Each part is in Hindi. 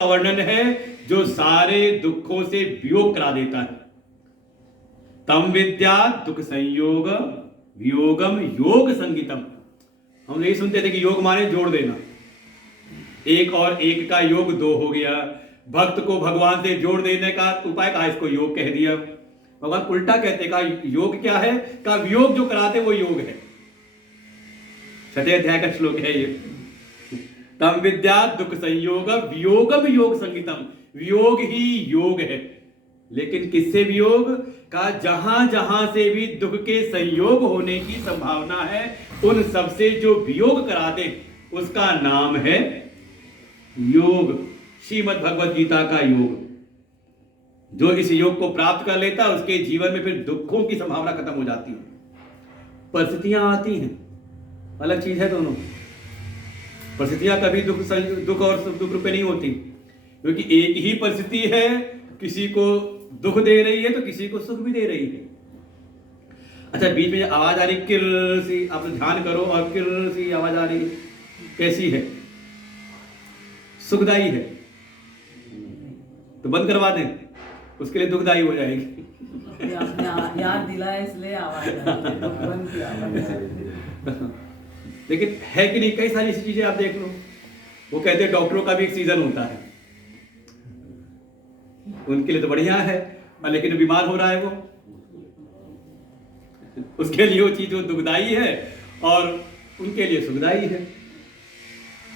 का वर्णन है जो सारे दुखों से वियोग करा देता है। तम विद्या दुख संयोग वियोगम योग संगीतम। हम यही सुनते थे कि योग माने जोड़ देना, एक और एक का योग दो हो गया। भक्त को भगवान से जोड़ देने का उपाय कहा, इसको योग कह दिया। भगवान उल्टा कहते, कहा योग क्या है, कहा वियोग जो कराते वो योग है। छठे अध्याय का श्लोक है ये। तम विद्या दुख संयोग वियोगम योग संगीतम। वियोग ही योग है, लेकिन किससे वियोग का, जहां जहां से भी दुख के संयोग होने की संभावना है उन सबसे जो वियोग करा दे उसका नाम है योग। श्रीमद् भगवत गीता का योग। जो इस योग को प्राप्त कर लेता है उसके जीवन में फिर दुखों की संभावना खत्म हो जाती है। परिस्थितियां आती हैं, अलग चीज है दोनों। परिस्थितियां कभी दुख और दुख रूपे नहीं होती, क्योंकि एक ही परिस्थिति है, किसी को दुख दे रही है तो किसी को सुख भी दे रही है। अच्छा, बीच में आवाज आ रही किर सी, आप ध्यान करो, और किर सी आवाज आ रही है, कैसी है? सुखदाई है तो बंद करवा दें, उसके लिए दुखदाई हो जाएगी। याद दिलाया इसलिए आवाज बंद किया। लेकिन है कि नहीं, कई सारी ऐसी चीजें आप देख लो। वो कहते हैं डॉक्टरों का भी एक सीजन होता है, उनके लिए तो बढ़िया है, लेकिन बीमार हो रहा है वो, उसके लिए वो चीज वो दुखदाई है और उनके लिए सुखदाई है।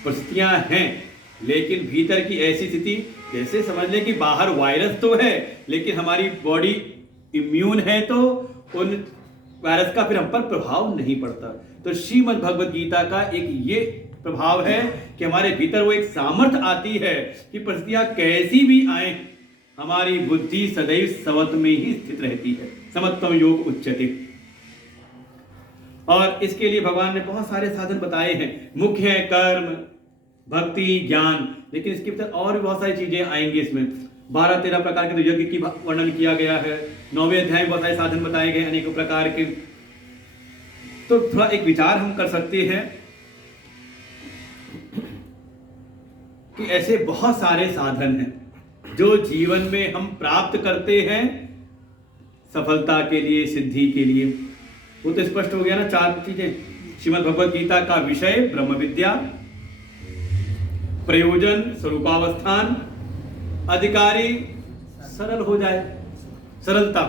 परिस्थितियां हैं, लेकिन भीतर की ऐसी स्थिति, जैसे समझ लें कि बाहर वायरस तो है लेकिन हमारी बॉडी इम्यून है, तो उन वायरस का फिर हम पर प्रभाव नहीं पड़ता। तो श्रीमद् भगवत गीता का एक ये प्रभाव है कि हमारे भीतर वो एक सामर्थ्य आती है कि परिस्थितियां कैसी भी आए, हमारी बुद्धि सदैव समत्व में ही स्थित रहती है। समत्वम योग उच्यते। और इसके लिए भगवान ने बहुत सारे साधन बताए हैं। मुख्य है कर्म, भक्ति, ज्ञान, लेकिन इसके भीतर और भी बहुत सारी चीजें आएंगी। इसमें 12-13 प्रकार के तो यज्ञ की वर्णन किया गया है। 9वें अध्याय में बहुत सारे साधन बताए गए अनेकों प्रकार के। तो थोड़ा एक विचार हम कर सकते हैं कि ऐसे बहुत सारे साधन हैं जो जीवन में हम प्राप्त करते हैं सफलता के लिए, सिद्धि के लिए। वो तो स्पष्ट हो गया ना, 4 चीजें। श्रीमद् भगवत गीता का विषय ब्रह्म विद्या, प्रयोजन स्वरूपावस्थान, अधिकारी सरल हो जाए, सरलता,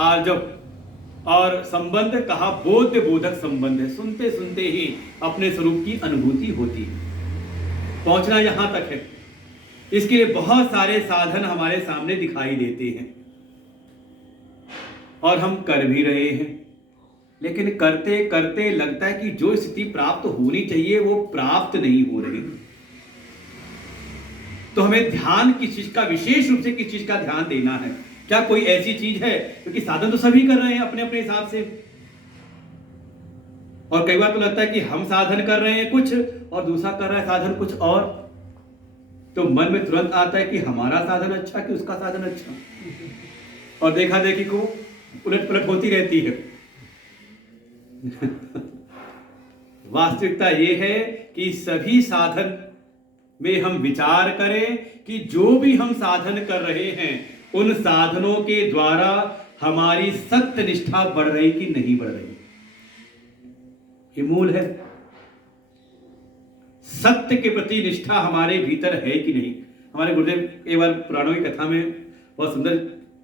आर्जव, और संबंध कहा बोध बोधक संबंध है। सुनते सुनते ही अपने स्वरूप की अनुभूति होती है, पहुंचना यहां तक है। इसके लिए बहुत सारे साधन हमारे सामने दिखाई देते हैं और हम कर भी रहे हैं, लेकिन करते करते लगता है कि जो स्थिति प्राप्त होनी चाहिए वो प्राप्त नहीं हो रही। तो हमें ध्यान किस चीज का, विशेष रूप से किस चीज का ध्यान देना है? क्या कोई ऐसी चीज है, क्योंकि साधन तो सभी कर रहे हैं अपने अपने हिसाब से, और कई बार तो लगता है कि हम साधन कर रहे हैं कुछ और दूसरा कर रहा है साधन कुछ और, तो मन में तुरंत आता है कि हमारा साधन अच्छा कि उसका साधन अच्छा, और देखा देखी को उलट पलट होती रहती है। वास्तविकता यह है कि सभी साधन में हम विचार करें कि जो भी हम साधन कर रहे हैं उन साधनों के द्वारा हमारी सत्य निष्ठा बढ़ रही कि नहीं बढ़ रही। ये मूल है, सत्य के प्रति निष्ठा हमारे भीतर है कि नहीं। हमारे गुरुदेव एक बार पुराणों की कथा में बहुत सुंदर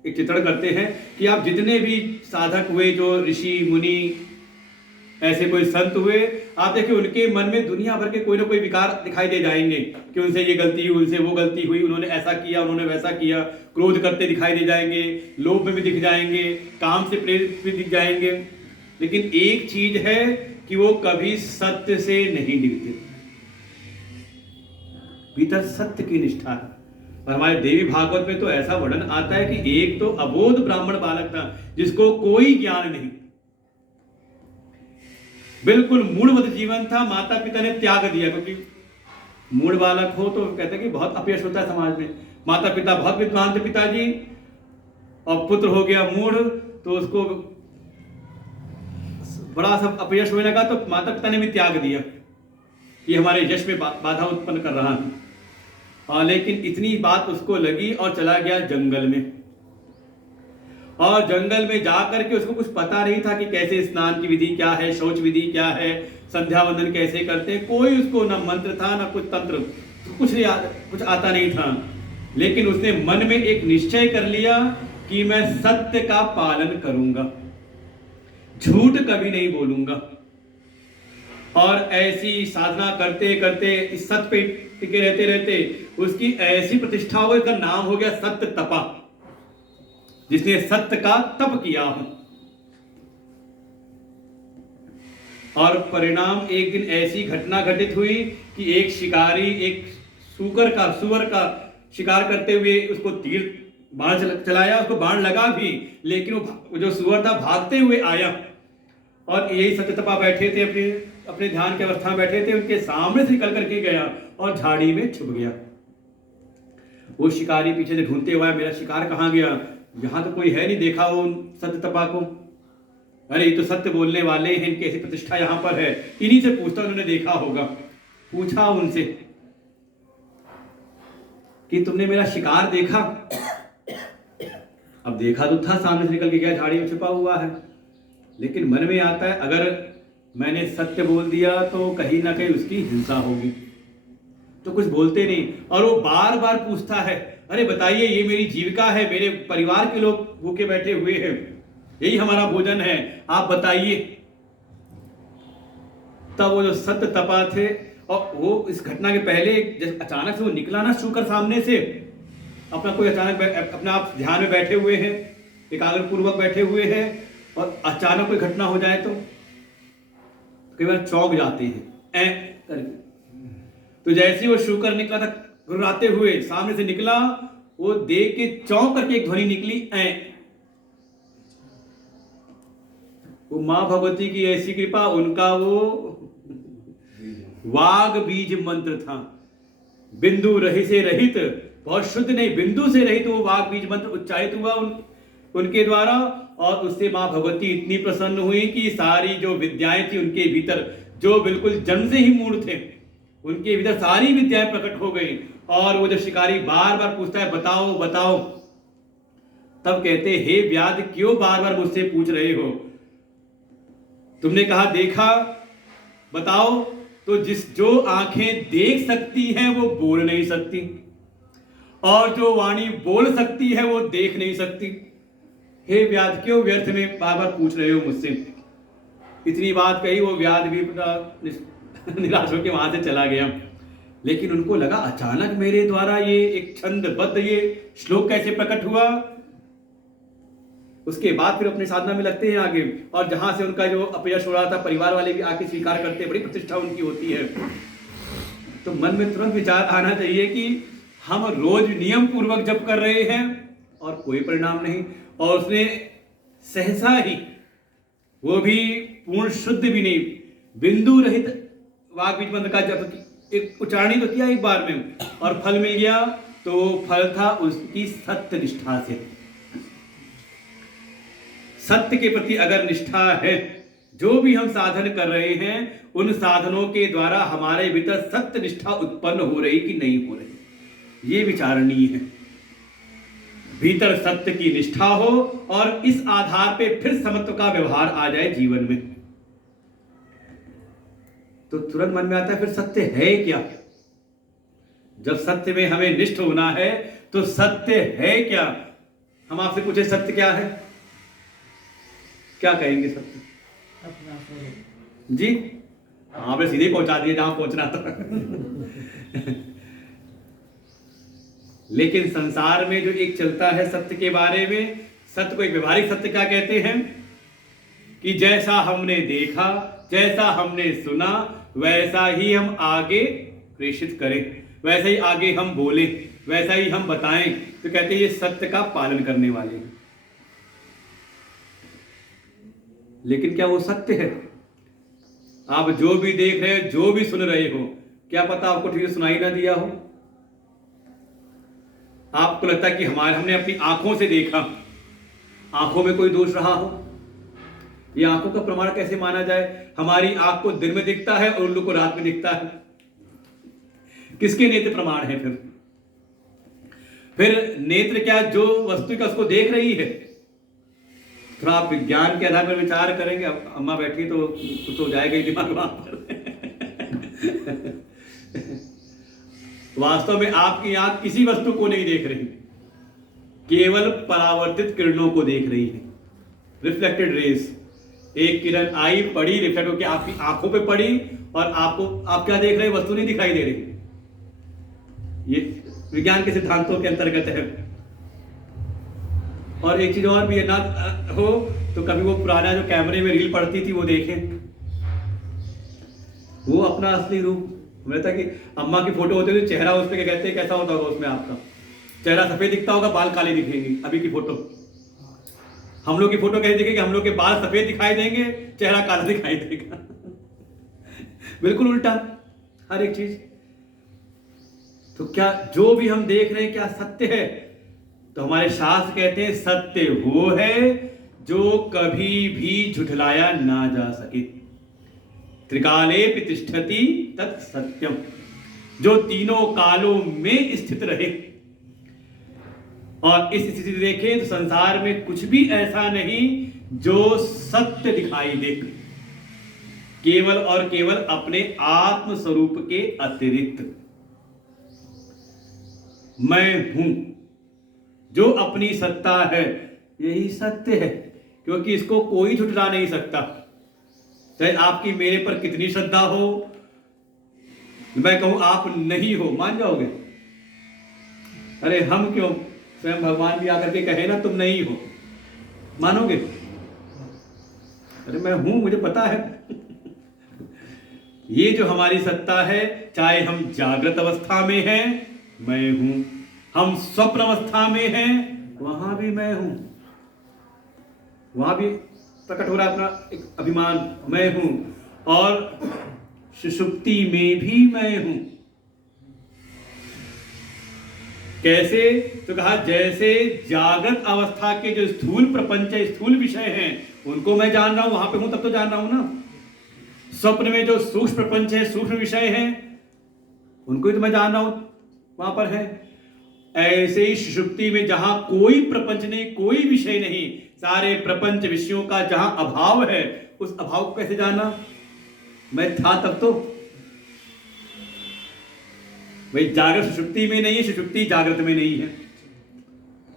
एक चित्रण करते हैं कि आप जितने भी साधक हुए, जो ऋषि मुनि ऐसे कोई संत हुए, आप देखिए उनके मन में दुनिया भर के कोई ना कोई विकार दिखाई दे जाएंगे कि उनसे ये गलती हुई, उनसे वो गलती हुई, उन्होंने ऐसा किया, उन्होंने वैसा किया। क्रोध करते दिखाई दे जाएंगे, लोभ में भी दिख जाएंगे, काम से प्रेरित भी दिख जाएंगे। लेकिन एक चीज है कि वो कभी सत्य से नहीं दिखते, भीतर सत्य की निष्ठा है। और हमारे देवी भागवत में तो ऐसा वर्णन आता है कि एक तो अबोध ब्राह्मण बालक था जिसको कोई ज्ञान नहीं, बिल्कुल मूढ़वत जीवन था, माता पिता ने त्याग दिया। क्योंकि मूढ़ बालक हो तो कहते हैं कि बहुत अपयश होता है समाज में। माता पिता बहुत विद्वान थे पिताजी, और पुत्र हो गया मूढ़, तो उसको बड़ा सब अपयश होने लगा, तो माता पिता ने भी त्याग दिया, ये हमारे यश में बाधा उत्पन्न कर रहा है। लेकिन इतनी बात उसको लगी और चला गया जंगल में। और जंगल में जाकर के उसको कुछ पता नहीं था कि कैसे स्नान की विधि क्या है, शौच विधि क्या है, संध्या वंदन कैसे करते हैं। कोई उसको ना मंत्र था ना कुछ तंत्र, कुछ आता नहीं था। लेकिन उसने मन में एक निश्चय कर लिया कि मैं सत्य का पालन करूंगा, झूठ कभी नहीं बोलूंगा। और ऐसी साधना करते करते इस सत्य पे टिके रहते रहते उसकी ऐसी प्रतिष्ठा हो गई, उसका नाम हो गया सत्य तपा, जिसने सत्य का तप किया हो। और परिणाम, एक दिन ऐसी घटना घटित हुई कि एक शिकारी एक सुअर का शिकार करते हुए उसको तीर बाण चलाया, उसको बाण लगा भी, लेकिन वो जो सुअर था भागते हुए आया और यही सत्यतपा बैठे थे, अपने ध्यान की अवस्था में बैठे थे, उनके सामने से निकल करके गया और झाड़ी में छुप गया। वो शिकारी पीछे से ढूंढते हुआ, मेरा शिकार कहाँ गया, यहां तो कोई है नहीं, देखा वो सत्यतपा को, अरे ये तो सत्य बोलने वाले हैं, इनकी ऐसी प्रतिष्ठा यहां पर है, इन्हीं से पूछता, उन्होंने देखा होगा। पूछा उनसे कि तुमने मेरा शिकार देखा? अब देखा तो था, सामने से निकल के गया, झाड़ी में छुपा हुआ है, लेकिन मन में आता है अगर मैंने सत्य बोल दिया तो कहीं ना कहीं उसकी हिंसा होगी, तो कुछ बोलते नहीं। और वो बार बार पूछता है, अरे बताइए, ये मेरी जीविका है, मेरे परिवार के लोग भूखे बैठे हुए हैं, यही हमारा भोजन है, आप बताइए। तब वो जो सत्य तपा थे, और वो इस घटना के पहले जब अचानक से वो निकला ना शुकर सामने से, अपना कोई अचानक अपना आप ध्यान में बैठे हुए हैं, एकाग्र पूर्वक बैठे हुए हैं, और अचानक कोई घटना हो जाए तो कई बार चौंक जाते हैं करके। तो जैसे वो शुकर निकला था घुराते हुए, सामने से निकला, वो देख के चौंक करके एक ध्वनि निकली, वो मां भगवती की ऐसी कृपा, उनका वो वाग बीज मंत्र था, बिंदु रही से रहित, बहुत शुद्ध नहीं, बिंदु से रहित वो वाग बीज मंत्र उच्चारित हुआ उनके द्वारा। और उससे मां भगवती इतनी प्रसन्न हुई कि सारी जो विद्याएं थी उनके भीतर, जो बिल्कुल जन्म से ही मूढ़ थे, उनके भीतर सारी विद्याएं प्रकट हो गई। और वो जो शिकारी बार बार पूछता है, बताओ बताओ, तब कहते, हे व्याध, क्यों बार बार मुझसे पूछ रहे हो? तुमने कहा देखा, बताओ। तो जो आंखें देख सकती हैं वो बोल नहीं सकती, और जो वाणी बोल सकती है वो देख नहीं सकती। हे व्याध, क्यों व्यर्थ में बार बार पूछ रहे हो मुझसे? इतनी बात कही, वो व्याध भी निराश होकर वहां से चला गया। लेकिन उनको लगा अचानक मेरे द्वारा ये एक छंदबद्ध ये श्लोक कैसे प्रकट हुआ। उसके बाद फिर अपनी साधना में लगते हैं आगे, और जहां से उनका जो अपयश हो रहा था, परिवार वाले भी आके स्वीकार करते हैं, बड़ी प्रतिष्ठा उनकी होती है। तो मन में तुरंत विचार आना चाहिए कि हम रोज नियम पूर्वक जप कर रहे हैं और कोई परिणाम नहीं, और उसने सहसा ही, वो भी पूर्ण शुद्ध भी नहीं, बिंदु रहित वाग बीज मंत्र का जप एक उच्चारण तो किया एक बार में, और फल मिल गया। तो फल था उसकी सत्य निष्ठा से। सत्य के प्रति अगर निष्ठा है, जो भी हम साधन कर रहे हैं, उन साधनों के द्वारा हमारे भीतर सत्य निष्ठा उत्पन्न हो रही कि नहीं हो रही, ये विचारणीय है। भीतर सत्य की निष्ठा हो और इस आधार पे फिर समत्व का व्यवहार आ जाए जीवन में, तो तुरंत मन में आता है फिर सत्य है क्या। जब सत्य में हमें निष्ठ होना है तो सत्य है क्या। हम आपसे पूछे सत्य क्या है, क्या कहेंगे सत्य? अपना स्वरूप जी, आपने सीधे पहुंचा दिया जहां पहुंचना था। लेकिन संसार में जो एक चलता है सत्य के बारे में, सत्य को एक व्यवहारिक सत्य क्या कहते हैं कि जैसा हमने देखा, जैसा हमने सुना, वैसा ही हम आगे प्रेषित करें, वैसा ही आगे हम बोलें, वैसा ही हम बताएं। तो कहते हैं ये सत्य का पालन करने वाले हैं। लेकिन क्या वो सत्य है? आप जो भी देख रहे हो, जो भी सुन रहे हो, क्या पता आपको ठीक से सुनाई ना दिया हो। आपको लगता है कि हमने अपनी आंखों से देखा, आंखों में कोई दोष रहा हो। ये आंखों का प्रमाण कैसे माना जाए? हमारी आंख को दिन में दिखता है और उन लोग को रात में दिखता है। किसके नेत्र प्रमाण है फिर? फिर नेत्र क्या, जो वस्तु का उसको देख रही है। थोड़ा आप विज्ञान के आधार पर विचार करेंगे, अब अम्मा बैठी तो कुछ तो जाएगा ही दिमाग वहां पर। वास्तव में आपकी आंख किसी वस्तु को नहीं देख रही, केवल परावर्तित किरणों को देख रही है, रिफ्लेक्टेड रेस। एक किरण आई, पड़ी, रिफ्लेक्ट होकर आपकी आंखों पे पड़ी, और आपको, आप क्या देख रहे हैं, वस्तु नहीं दिखाई दे रही। ये विज्ञान के सिद्धांतों के अंतर्गत है। और एक चीज और भी है ना, हो तो कभी वो पुराना जो कैमरे में रील पड़ती थी वो देखें, वो अपना असली रूप रहता कि अम्मा की फोटो होती थी, चेहरा उस पर क्या कहते हैं, कैसा होता होगा उसमें, आपका चेहरा सफेद दिखता होगा, बाल काले दिखेंगे। अभी की फोटो, हम लोग की फोटो कैसे दिखेगी, हम लोग के बाल सफेद दिखाई देंगे, चेहरा काला दिखाई देगा। बिल्कुल उल्टा हर एक चीज। तो क्या जो भी हम देख रहे हैं क्या सत्य है? तो हमारे शास्त्र कहते हैं सत्य वो है जो कभी भी झुठलाया ना जा सके। त्रिकाले तिष्ठति तत् सत्यम, जो तीनों कालों में स्थित रहे। और इस स्थिति देखें तो संसार में कुछ भी ऐसा नहीं जो सत्य दिखाई दे, केवल और केवल अपने आत्म स्वरूप के अतिरिक्त। मैं हूं जो अपनी सत्ता है, यही सत्य है, क्योंकि इसको कोई झुठला नहीं सकता। चाहे आपकी मेरे पर कितनी श्रद्धा हो, मैं कहूं आप नहीं हो, मान जाओगे? अरे हम क्यों, स्वयं भगवान भी आकर के कहे ना तुम नहीं हो, मानोगे? अरे मैं हूं, मुझे पता है। ये जो हमारी सत्ता है, चाहे हम जागृत अवस्था में हैं, मैं हूं, हम स्वप्न अवस्था में हैं, वहां भी मैं हूं, वहां भी प्रकट हो रहा है अपना एक अभिमान, मैं हूं। और सुषुप्ति में भी मैं हूं। कैसे? तो कहा जैसे जागृत अवस्था के जो स्थूल प्रपंच है, स्थूल विषय हैं, उनको मैं जान रहा हूं, वहां पे हूं तब तो जान रहा हूं ना। स्वप्न में जो सूक्ष्म प्रपंच है, सूक्ष्म विषय हैं, उनको ही तो मैं जान रहा हूं, वहां पर है। ऐसे ही सुषुप्ति में जहां कोई प्रपंच नहीं, कोई विषय नहीं, सारे प्रपंच विषयों का जहां अभाव है, उस अभाव को कैसे जाना? मैं था तब तो। भाई जागृत सुषुप्ति में नहीं है, सुषुप्ति जागृत में नहीं है,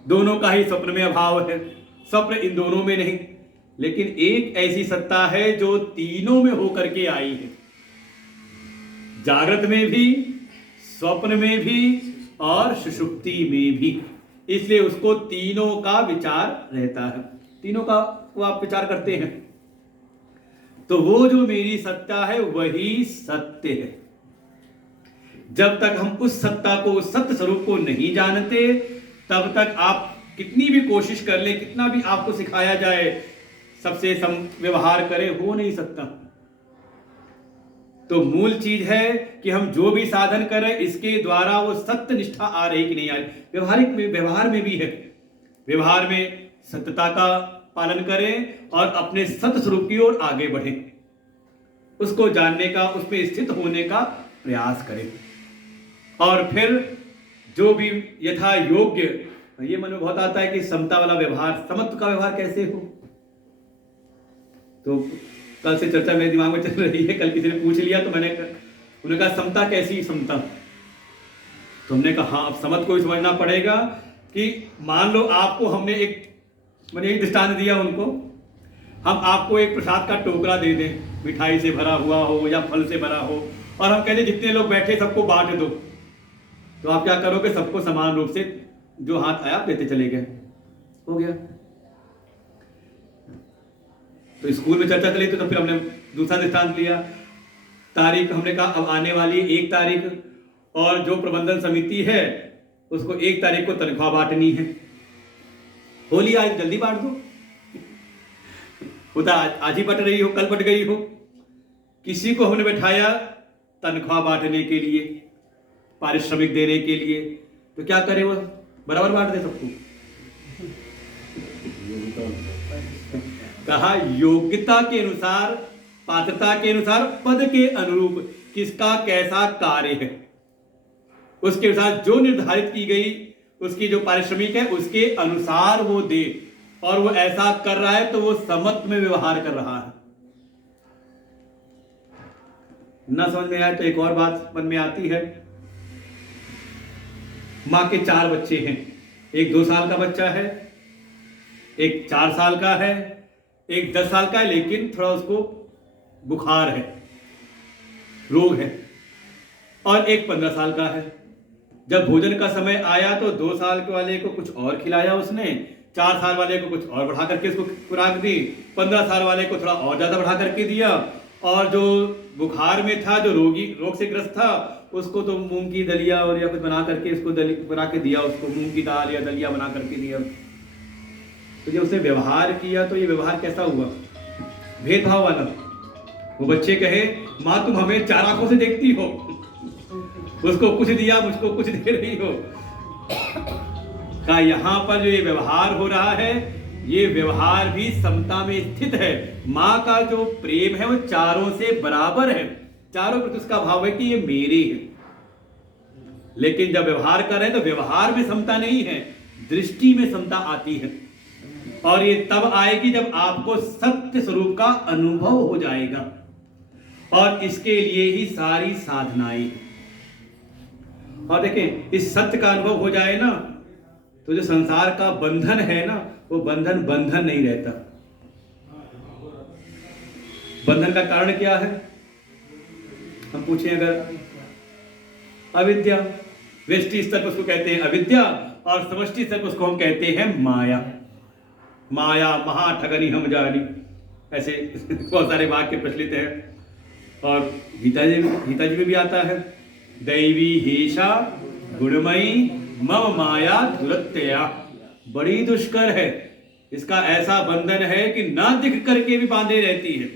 दोनों का ही स्वप्न में अभाव है, स्वप्न इन दोनों में नहीं। लेकिन एक ऐसी सत्ता है जो तीनों में होकर के आई है, जागृत में भी, स्वप्न में भी और सुषुप्ति में भी। इसलिए उसको तीनों का विचार रहता है, तीनों का वो आप विचार करते हैं। तो वो जो मेरी सत्ता है वही सत्य है। जब तक हम उस सत्ता को, उस सत्य स्वरूप को नहीं जानते, तब तक आप कितनी भी कोशिश कर ले, कितना भी आपको सिखाया जाए, सबसे व्यवहार करें, हो नहीं सकता। तो मूल चीज है कि हम जो भी साधन करें, इसके द्वारा वो सत्य निष्ठा आ रही कि नहीं आ रही। व्यवहारिक में, व्यवहार में भी है, व्यवहार में सत्यता का पालन करें और अपने सत्य स्वरूप की ओर आगे बढ़ें, उसको जानने का, उसमें स्थित होने का प्रयास करें। और फिर जो भी यथा योग्य, ये मन में बहुत आता है कि समता वाला व्यवहार, समत्व का व्यवहार कैसे हो। तो कल से चर्चा मेरे दिमाग में चल रही है, कल किसी ने पूछ लिया तो उन्होंने कहा समता कैसी समता। तो हमने कहा हाँ, अब समझ को भी समझना पड़ेगा कि मान लो आपको हमने मैंने एक दृष्टांत दिया उनको, हम आपको एक प्रसाद का टोकरा दे दें, मिठाई से भरा हुआ हो या फल से भरा हो, और हम कहते जितने लोग बैठे सबको बांट दो, तो आप क्या करोगे? सबको समान रूप से जो हाथ आया देते चले गए, हो गया। तो स्कूल में चर्चा चली तो फिर हमने दूसरा दृष्टांत लिया, तारीख हमने कहा अब आने वाली 1 तारीख, और जो प्रबंधन समिति है उसको 1 तारीख को तनख्वाह बांटनी है। होली आज जल्दी बांट दो, होता आज ही बट रही हो, कल बट गई हो। किसी को हमने बैठाया तनख्वाह बांटने के लिए, पारिश्रमिक देने के लिए, तो क्या करे? वो बराबर बांट दे सबको। कहा योग्यता के अनुसार, पात्रता के अनुसार, पद के अनुरूप किसका कैसा कार्य है, उसके अनुसार जो निर्धारित की गई उसकी जो पारिश्रमिक है उसके अनुसार वो दे, और वो ऐसा कर रहा है तो वो समत्व में व्यवहार कर रहा है। ना समझ में आए तो एक और बात मन में आती है। मां के 4 बच्चे हैं, एक 2 साल का बच्चा है, एक 4 साल का है, एक 10 साल का है लेकिन थोड़ा उसको बुखार है, रोग है, और एक 15 साल का है। जब भोजन का समय आया तो 2 साल के वाले को कुछ और खिलाया उसने, 4 साल वाले को कुछ और बढ़ा करके उसको खुराक दी, 15 साल वाले को थोड़ा और ज्यादा बढ़ा करके दिया, और जो बुखार में था, जो रोग से ग्रस्त था, उसको तो मूंग की दलिया और या कुछ बना करके उसको बना के दिया, उसको मूंग की दाल या दलिया बना करके दिया। तो जब उसने व्यवहार किया तो ये व्यवहार कैसा हुआ? भेदभाव वाला। वो बच्चे कहे, माँ तुम हमें 4 आंखों से देखती हो, उसको कुछ दिया मुझको कुछ दे रही हो। का यहाँ पर जो ये व्यवहार हो रहा है, ये व्यवहार भी समता में स्थित है। माँ का जो प्रेम है वो चारों से बराबर है, चारों प्रति उसका भाव है कि ये मेरे है। लेकिन जब व्यवहार कर रहे हैं तो व्यवहार में समता नहीं है, दृष्टि में समता आती है, और ये तब आएगी जब आपको सत्य स्वरूप का अनुभव हो जाएगा। और इसके लिए ही सारी साधनाएं। और देखें, इस सत्य का अनुभव हो जाए ना तो जो संसार का बंधन है ना, वो बंधन नहीं रहता। बंधन का कारण क्या है? हम पूछें अगर, अविद्या। व्यष्टि स्तर पर उसको कहते हैं अविद्या, और समष्टि स्तर पर उसको हम कहते हैं माया। माया महाठगनी हम जानी, ऐसे बहुत सारे वाक्य प्रचलित हैं। और गीता जी में भी आता है, दैवी हेषा गुणमयी मम माया दुरत्यया। बड़ी दुष्कर है, इसका ऐसा बंधन है कि ना दिख करके भी बांधे रहती है।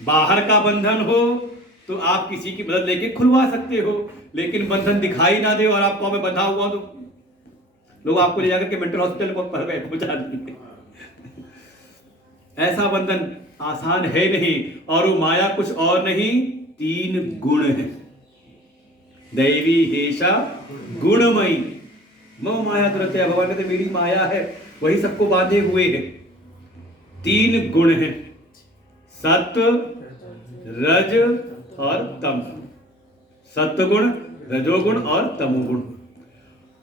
बाहर का बंधन हो तो आप किसी की मदद लेके खुलवा सकते हो, लेकिन बंधन दिखाई ना दे और आपको में बंधा हुआ तो लोग आपको ले जाकर के मेंटल हॉस्पिटल पहुंचा देंगे। ऐसा बंधन आसान है नहीं। और वो माया कुछ और नहीं, 3 गुण है। दैवी हेषा गुणमयी मम माया दुरत्यया। भगवान कहते मेरी माया है, वही सबको बांधे हुए है। 3 गुण है, सत्व, रज और तम। सत्वगुण, रजोगुण और तमोगुण।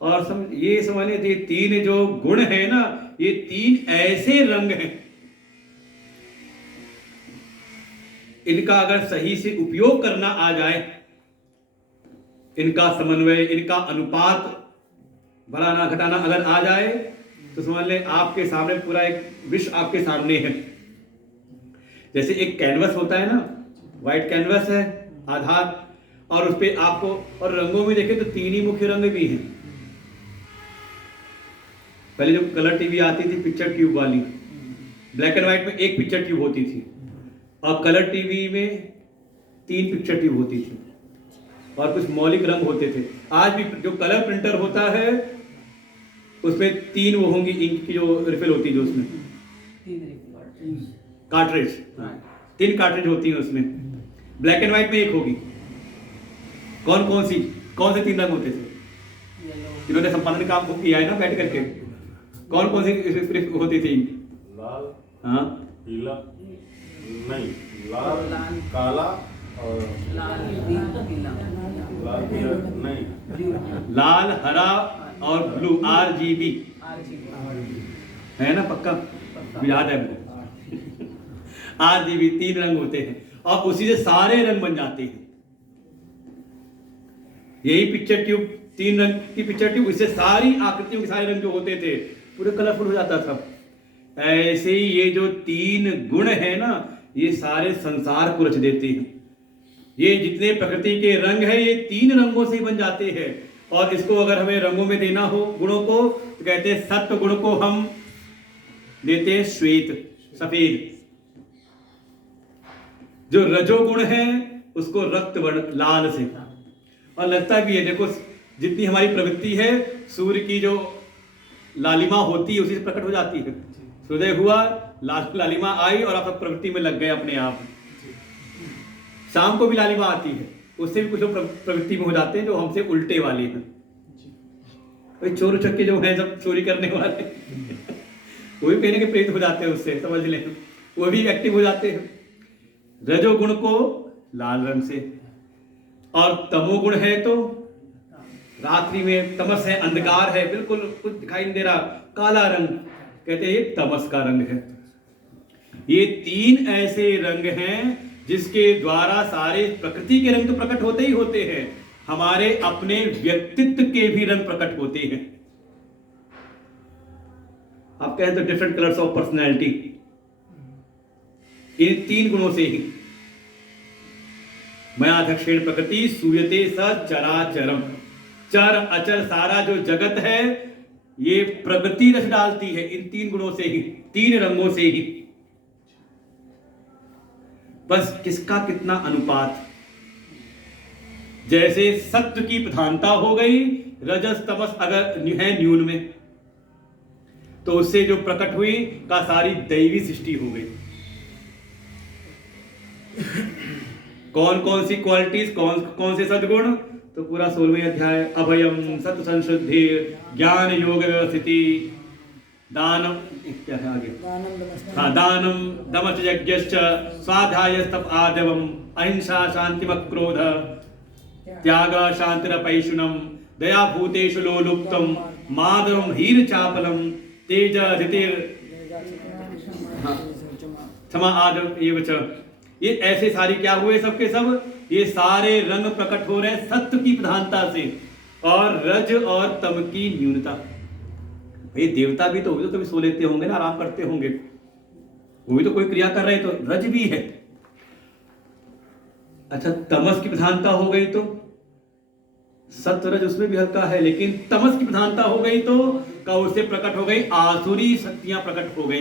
और ये समझ लीजिए 3 जो गुण है ना, ये 3 ऐसे रंग हैं, इनका अगर सही से उपयोग करना आ जाए, इनका समन्वय, इनका अनुपात बढ़ाना घटाना अगर आ जाए, तो समझ लें आपके सामने पूरा एक विश्व आपके सामने है। जैसे एक कैनवस होता है ना, व्हाइट कैनवस है आधार, और उस पे आपको, और रंगों में देखें तो 3 ही मुख्य रंग भी हैं। पहले जो कलर टीवी आती थी पिक्चर ट्यूब वाली, ब्लैक एंड व्हाइट में एक पिक्चर ट्यूब होती थी, और कलर टीवी में 3 पिक्चर ट्यूब होती थी, और कुछ मौलिक रंग होते थे। आज भी जो कलर प्रिंटर होता है उसमें 3 वो होंगी इंक की जो रिफिल होती है, जो उसमें कार्ट्रिज, 3 कार्ट्रिज होती है उसमें। ब्लैक एंड व्हाइट में 1 होगी। कौन से 3 रंग होते थे? इन्होंने संपादन काम को किया है ना बैठ करके। कौन सी होती थी? लाल, हाँ, पीला नहीं, लाल, काला और लाल पीला नहीं, लाल, हरा और ब्लू, RGB है ना, पक्का याद है हमको। RGB 3 रंग होते हैं, और उसी से सारे रंग बन जाते हैं। यही पिक्चर ट्यूब, 3 रंग की पिक्चर ट्यूब, इससे सारी आकृतियों के सारे रंग जो होते थे पूरे कलरफुल हो जाता था। ऐसे ही ये जो 3 गुण है ना, ये सारे संसार को रच देते हैं। ये जितने प्रकृति के रंग है, ये 3 रंगों से ही बन जाते हैं। और इसको अगर हमें रंगों में देना हो गुणों को, तो कहते हैं सत्व गुण को हम देते हैं श्वेत, सफेद। जो रजोगुण है उसको रक्त वर्ण, लाल से। और लगता भी है, देखो जितनी हमारी प्रवृत्ति है, सूर्य की जो लालिमा होती है उसी से प्रकट हो जाती है। सूर्योदय हुआ, लालिमा आई, और आप प्रवृत्ति में लग गए अपने आप। शाम को भी लालिमा आती है, उससे भी कुछ लोग प्रवृत्ति में हो जाते हैं जो हमसे उल्टे वाले हैं। वही चोर उचक्के जो हैं सब चोरी करने वाले वो भी कहीं ना कहीं प्रेरित हो जाते हैं उससे, समझ लें, वो भी एक्टिव हो जाते हैं। रजोगुण को लाल रंग से, और तमोगुण है तो रात्रि में तमस है, अंधकार है, बिल्कुल कुछ दिखाई नहीं दे रहा, काला रंग, कहते हैं ये तमस का रंग है। ये तीन ऐसे रंग हैं जिसके द्वारा सारे प्रकृति के रंग तो प्रकट होते ही होते हैं, हमारे अपने व्यक्तित्व के भी रंग प्रकट होते हैं। आप कहें तो डिफरेंट कलर्स ऑफ पर्सनैलिटी, इन तीन गुणों से ही। मया दक्षिण प्रकृति सूयते स चराचरम, चर अचर सारा जो जगत है ये प्रगति रस डालती है इन तीन गुणों से ही, तीन रंगों से ही। बस किसका कितना अनुपात, जैसे सत्व की प्रधानता हो गई, रजस तमस अगर है न्यून में, तो उससे जो प्रकट हुई का सारी दैवी सृष्टि हो गई। कौन कौन सी क्वालिटीज, कौन कौन से सद्गुण, तो पूरा 16वें अध्याय, अभयम सत्व संशुद्धि ज्ञान योग व्यवस्थिति दानम, क्या है आगे, हाँ, दानम दमच यज्ञश्च स्वाध्याय तप आदवम अहिंसा शांतिम क्रोध त्याग शांतिरपैशुनम दया भूतेषु लोलुप्तम माधवम हीर चापलम तेज धृतिर क्षमा आदव एवच। ये ऐसे सारी क्या हुए सबके सब, ये सारे रंग प्रकट हो रहे हैं सत्व की प्रधानता से और रज और तम की न्यूनता। ये देवता भी तो कभी सो लेते होंगे ना, आराम करते होंगे, वो भी तो कोई क्रिया कर रहे हैं, तो रज भी है। अच्छा, तमस की प्रधानता हो गई तो सत्व रज उसमें भी हल्का है, लेकिन तमस की प्रधानता हो गई तो का उससे प्रकट हो गई आसुरी शक्तियां प्रकट हो गई।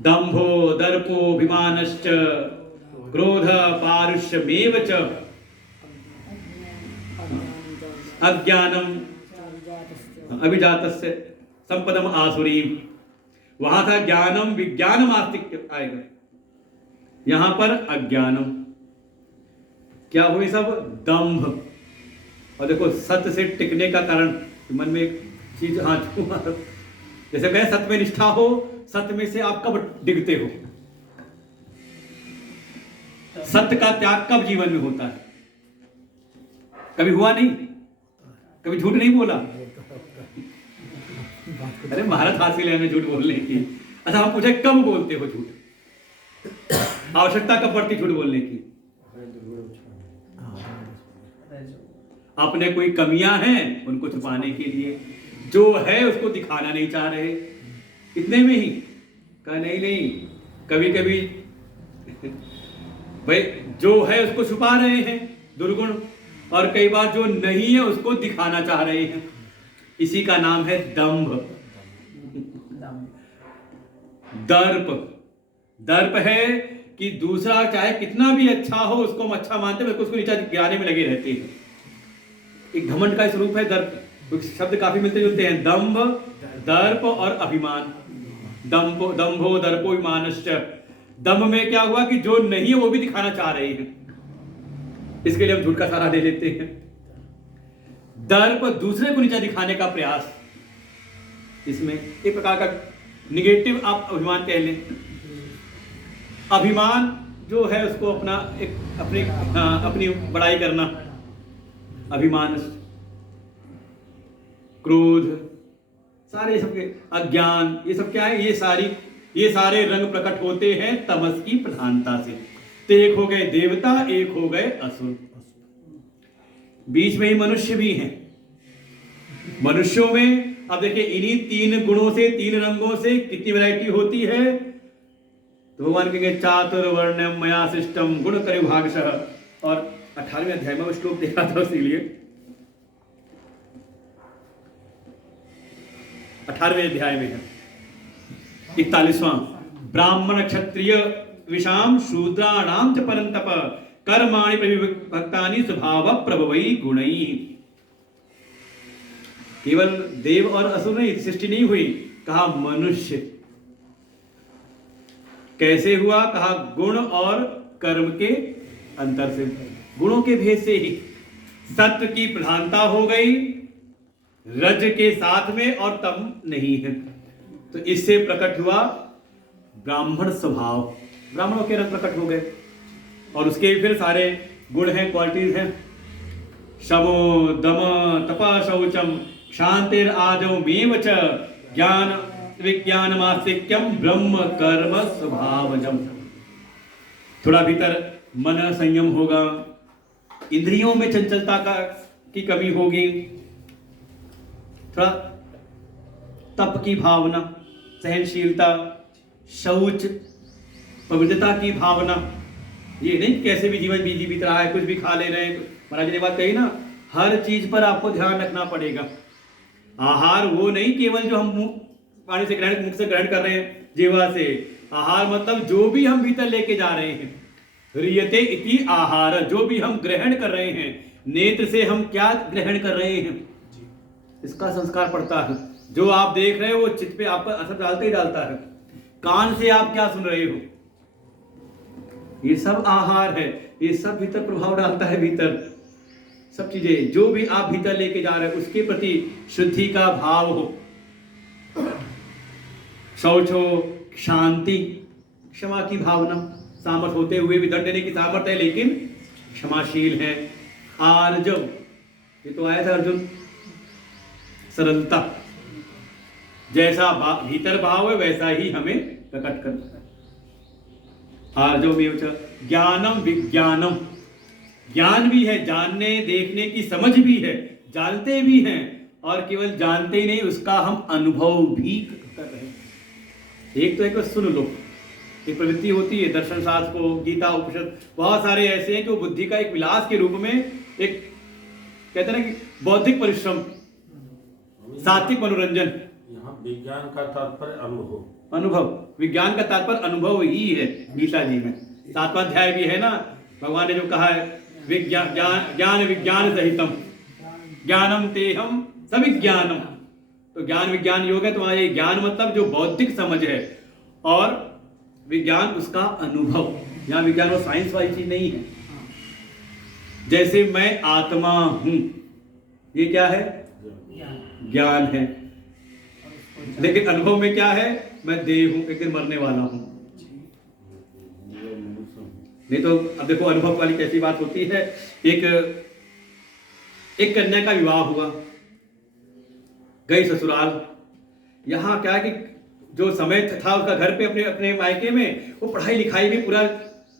दंभो दर्पोभिमानश्च क्रोध पारुष्यमेव च अज्ञानम अभिजातस्य संपदम आसुरी। वहां था ज्ञानम विज्ञानम आस्तिक आएगा, यहां पर अज्ञानम। क्या हुई सब, दंभ। और देखो सत्य से टिकने का कारण, मन में एक चीज, हाँ, जैसे कहें सत्य में निष्ठा हो, सत्य में से आप कब डिगते हो, सत्य का त्याग कब जीवन में होता है, कभी हुआ नहीं, कभी झूठ नहीं बोला, अरे महारत हासिल है हमें झूठ बोलने की। अच्छा, हम पूछे कब बोलते हो झूठ, आवश्यकता कब पड़ती झूठ बोलने की, अपने कोई कमियां हैं उनको छुपाने के लिए, जो है उसको दिखाना नहीं चाह रहे, इतने में ही कहा नहीं, कभी कभी भाई जो है उसको छुपा रहे हैं दुर्गुण, और कई बार जो नहीं है उसको दिखाना चाह रहे हैं, इसी का नाम है दंभ। दर्प, दर्प है कि दूसरा चाहे कितना भी अच्छा हो उसको हम अच्छा मानते हैं, उसको नीचा गिराने में लगे रहते हैं। एक घमंड का स्वरूप है दर्प, शब्द काफी मिलते जुलते हैं, दंभ, दर्प और अभिमान। दंभो दर्पो विमानश्च, दंभ में क्या हुआ कि जो नहीं है वो भी दिखाना चाह रहे हैं, इसके लिए हम झूठ का सहारा ले लेते हैं। दर्प, दूसरे को नीचा दिखाने का प्रयास, इसमें एक प्रकार का निगेटिव आप अभिमान कह लें। अभिमान जो है उसको अपना एक अपनी बड़ाई करना, अभिमान। क्रोध, सारे सबके, अज्ञान, ये सब क्या है, ये सारे रंग प्रकट होते हैं तमस की प्रधानता से। तो एक हो गए देवता, एक हो गए असुर, बीच में ही मनुष्य भी हैं। मनुष्यों में अब देखिए इन्हीं तीन गुणों से, तीन रंगों से कितनी वैरायटी होती है, तो भगवान कहेंगे चातुर्वर्ण्यम मया सृष्टम गुण कर विभागशः। और 18वें अध्याय में श्लोक देखा था, इसीलिए 18वें अध्याय में है 41वां, ब्राह्मण क्षत्रिय विषाम शूद्राणाम च परंतप कर्माणि प्रविभक्तानि स्वभाव प्रभवै गुणैः। केवल देव और असुर नहीं, सृष्टि नहीं हुई, कहा मनुष्य कैसे हुआ, कहा गुण और कर्म के अंतर से, गुणों के भेद से ही। सत्य की प्रधानता हो गई रज के साथ में और तम नहीं है। तो इससे प्रकट हुआ ब्राह्मण स्वभाव, ब्राह्मणों के रंग प्रकट हो गए। और उसके फिर सारे गुण हैं, क्वालिटीज हैं। शमो दम तप शौचम क्षांतिर आजो मेव च ज्ञान विज्ञान मास्तिक्यम ब्रह्म कर्म स्वभावजम। थोड़ा भीतर मन संयम होगा, इंद्रियों में चंचलता की कमी होगी, थोड़ा तप की भावना, सहनशीलता, शौच, पवित्रता की भावना। ये नहीं कैसे भी जीवन बीत रहा है, कुछ भी खा ले रहे हैं। महाराज ने बात कही ना, हर चीज पर आपको ध्यान रखना पड़ेगा। आहार वो नहीं केवल जो हम मुंह पानी से ग्रहण, मुख से ग्रहण कर रहे हैं, जीवा से। आहार मतलब जो भी हम भीतर लेके जा रहे हैं, रियते इति आहार, जो भी हम ग्रहण कर रहे हैं, नेत्र से हम क्या ग्रहण कर रहे हैं, इसका संस्कार पड़ता है। जो आप देख रहे हो वो चित्त पे आप पर असर डालता ही डालता है। कान से आप क्या सुन रहे हो, ये सब आहार है, ये सब भीतर प्रभाव डालता है। भीतर सब चीजें जो भी आप भीतर लेके जा रहे हो उसके प्रति शुद्धि का भाव हो, शौच हो, शांति, क्षमा की भावना, सामर्थ होते हुए भी दंड देने की सामर्थ है लेकिन क्षमाशील है। आर्जव, ये तो आया था अर्जुन, सरलता, जैसा भीतर भाव है वैसा ही हमें प्रकट करता है। आर्जव में ज्ञानम विज्ञानम, ज्ञान भी है, जानने देखने की समझ भी है, जानते भी हैं, और केवल जानते ही नहीं उसका हम अनुभव भी कर रहे हैं। एक तो एक सुन लो, एक प्रवृत्ति होती है दर्शन शास्त्र को, गीता उपनिषद, बहुत सारे ऐसे हैं जो बुद्धि का एक विलास के रूप में, एक कहते हैं ना कि बौद्धिक परिश्रम, सात्विक मनोरंजन। यहाँ विज्ञान का तात्पर्य अनुभव, अनुभव, विज्ञान का तात्पर्य अनुभव ही है। गीता जी में 7वां अध्याय भी है ना, भगवान ने जो कहा है ज्ञान विज्ञान सहितम ज्ञानम तेहम सविज्ञानम। तो ज्ञान विज्ञान योग है, तुम्हारा ये ज्ञान मतलब जो बौद्धिक समझ है, और विज्ञान उसका अनुभव। यहाँ विज्ञान और साइंस वाली चीज नहीं है। जैसे मैं आत्मा हूं, ये क्या है, ज्ञान है, लेकिन अनुभव में क्या है, मैं देह हूं, एक दिन मरने वाला हूं। नहीं तो अब देखो अनुभव वाली कैसी बात होती है। एक कन्या का विवाह हुआ, गई ससुराल। यहां क्या है कि जो समय था उसका घर पे अपने अपने मायके में, वो पढ़ाई लिखाई में पूरा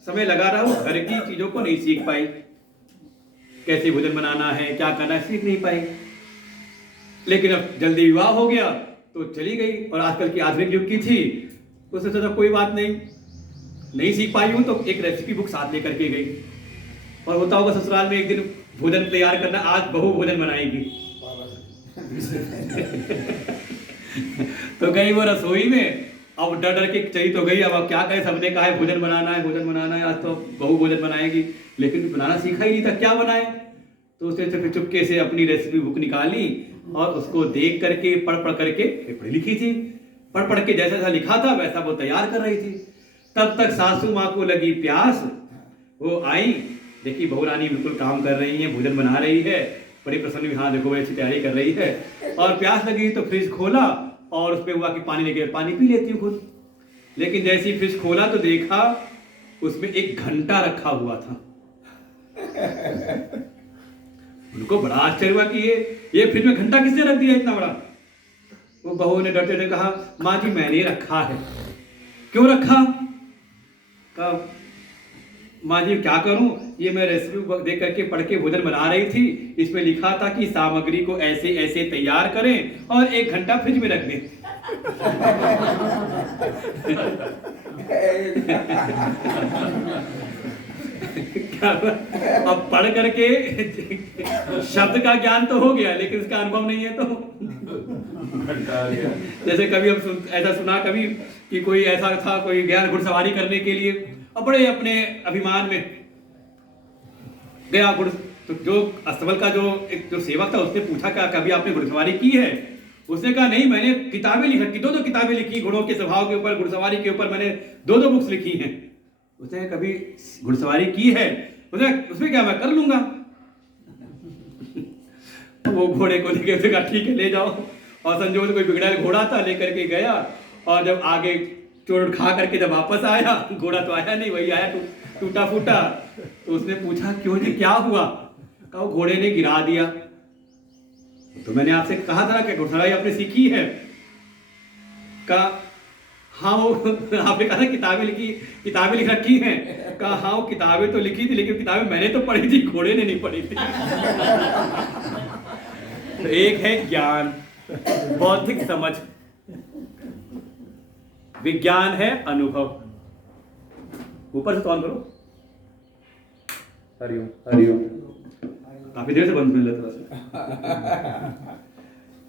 समय लगा रहा, वो घर की चीजों को नहीं सीख पाई। कैसे भोजन बनाना है, क्या करना है, सीख नहीं पाई। लेकिन अब जल्दी विवाह हो गया तो चली गई, और आजकल की आधुनिक युग की थी, उसने सोचा कोई बात नहीं सीख पाई हूं तो एक रेसिपी बुक साथ लेकर के गई। और होता होगा ससुराल में एक दिन भोजन तैयार करना, आज बहू भोजन बनाएगी। तो गई वो रसोई में, अब डर डर के चली तो गई। अब क्या कहे, सबने कहा है भोजन बनाना है, आज तो बहू भोजन बनाएगी, लेकिन बनाना सीखा ही नहीं था, क्या बनाए। तो उसने फिर चुपके से अपनी रेसिपी बुक निकाली और उसको देख करके पढ़ करके, पढ़ी लिखी थी, पढ़ के जैसा जैसा लिखा था वैसा वो तैयार कर रही थी। तब तक सासू माँ को लगी प्यास, वो आई, देखी बहू रानी बिल्कुल काम कर रही है, भोजन बना रही है, बड़ी प्रसन्न भी, हाँ देखो बड़ी अच्छी तैयारी कर रही है। और प्यास लगी तो फ्रिज खोला और उसमें हुआ कि पानी लेके, पानी पी लेती हूँ खुद। लेकिन जैसे ही फ्रिज खोला तो देखा उसमें एक घंटा रखा हुआ था। उनको बड़ा आश्चर्य हुआ कि ये फ्रिज में घंटा किसने रख दिया इतना बड़ा। वो बहू ने डरते डरते कहा, माँ जी मैंने रखा है। क्यों रखा? कहा माँ जी क्या करूं, ये मैं रेसिपी देख करके पढ़ के भोजन बना रही थी, इसमें लिखा था कि सामग्री को ऐसे ऐसे तैयार करें और 1 घंटा फ्रिज में रख दें। अब पढ़ करके शब्द का ज्ञान तो हो गया लेकिन इसका अनुभव नहीं है, तो जैसे कभी हम ऐसा सुना कभी कि कोई ऐसा था, कोई गया घुड़सवारी करने के लिए और बड़े अपने अभिमान में गया तो जो अस्तबल का जो सेवक था उसने पूछा क्या कभी आपने घुड़सवारी की है? उसने कहा नहीं, मैंने किताबें लिखी, 2 किताबें लिखी, घोड़ों के स्वभाव के ऊपर, घुड़सवारी के ऊपर मैंने 2 बुक्स लिखी हैं। उसने कभी घुड़सवारी की है? उसमें क्या मैं कर लूंगा। वो घोड़े को लेके उसने कहा ठीक है ले जाओ, और संजोग से कोई बिगड़ा घोड़ा था लेकर के गया, और जब आगे चोट खा करके जब वापस आया, घोड़ा तो आया नहीं, वही आया टूटा फूटा। तो उसने पूछा क्यों जी क्या हुआ? कहा वो घोड़े ने गिरा दिया। तो मैंने आपसे कहा था कि घुड़सवारी आपने सीखी है? कहा हाँ वो आपने कहा किताबें लिख रखी हैं। कहा हाँ वो किताबें तो लिखी थी, लेकिन किताबें मैंने तो पढ़ी थी, घोड़े ने नहीं पढ़ी थी। तो एक है ज्ञान, बौद्धिक समझ, विज्ञान है अनुभव। ऊपर से तो ऑन करो। हरिओम हरिओम। काफी देर से बंद मिल रहा।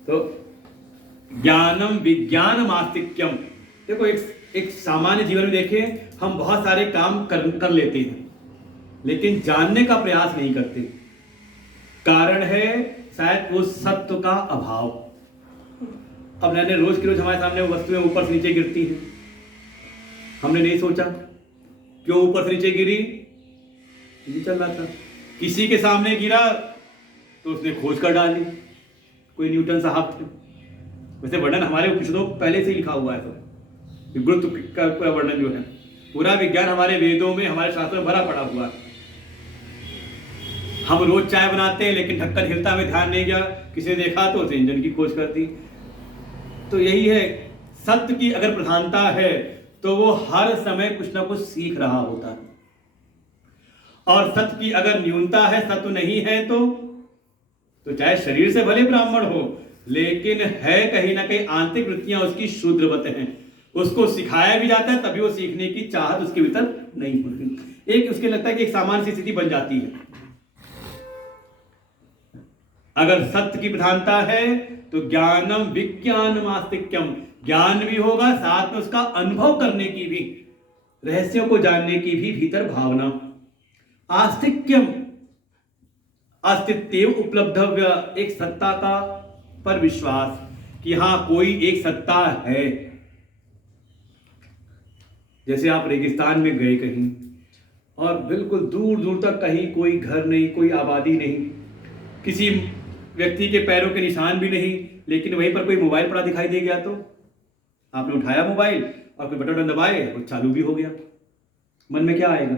तो ज्ञानम विज्ञानम आस्तिक्यम। देखो एक सामान्य जीवन में देखें, हम बहुत सारे काम कर लेते हैं, लेकिन जानने का प्रयास नहीं करते। कारण है शायद वो सत्व का अभाव। अब मैंने रोज की रोज हमारे सामने वस्तुएं ऊपर से नीचे गिरती हैं, हमने नहीं सोचा क्यों ऊपर से नीचे गिरी, नहीं चल रहा था। किसी के सामने गिरा तो उसने खोज कर डाली, कोई न्यूटन साहब थे। वैसे वर्णन हमारे उपनिषदों पहले से ही लिखा हुआ है, तो गुरुत्व का पूरा वर्णन जो है, पूरा विज्ञान हमारे वेदों में, हमारे शास्त्रों में भरा पड़ा हुआ है। हम रोज चाय बनाते हैं, लेकिन ढक्कन हिलता हुआ ध्यान नहीं गया, किसी ने देखा तो उसे इंजन की खोज कर दी। तो यही है, सत्य की अगर प्रधानता है तो वो हर समय कुछ ना कुछ सीख रहा होता है, और सत्य की अगर न्यूनता है, सत्य नहीं है, तो चाहे शरीर से भले ब्राह्मण हो, लेकिन है कहीं ना कहीं आंतरिक वृत्तियां उसकी शूद्रवत हैं, उसको सिखाया भी जाता है, तभी वो सीखने की चाहत उसके भीतर नहीं होती। एक उसके लगता है कि एक सामान्य सी स्थिति बन जाती है। अगर सत्य की प्रधानता है तो ज्ञानम विज्ञानम आस्तिक्यम, ज्ञान भी होगा, साथ में उसका अनुभव करने की भी, रहस्यों को जानने की भी भीतर भावना। आस्तिक्यम अस्तित्व उपलब्धव्य, एक सत्ता का पर विश्वास कि हां कोई एक सत्ता है। जैसे आप रेगिस्तान में गए कहीं, और बिल्कुल दूर दूर तक कहीं कोई घर नहीं, कोई आबादी नहीं, किसी व्यक्ति के पैरों के निशान भी नहीं, लेकिन वहीं पर कोई मोबाइल पड़ा दिखाई दे गया, तो आपने उठाया मोबाइल और कोई बटन दबाए, वो चालू भी हो गया। मन में क्या आएगा?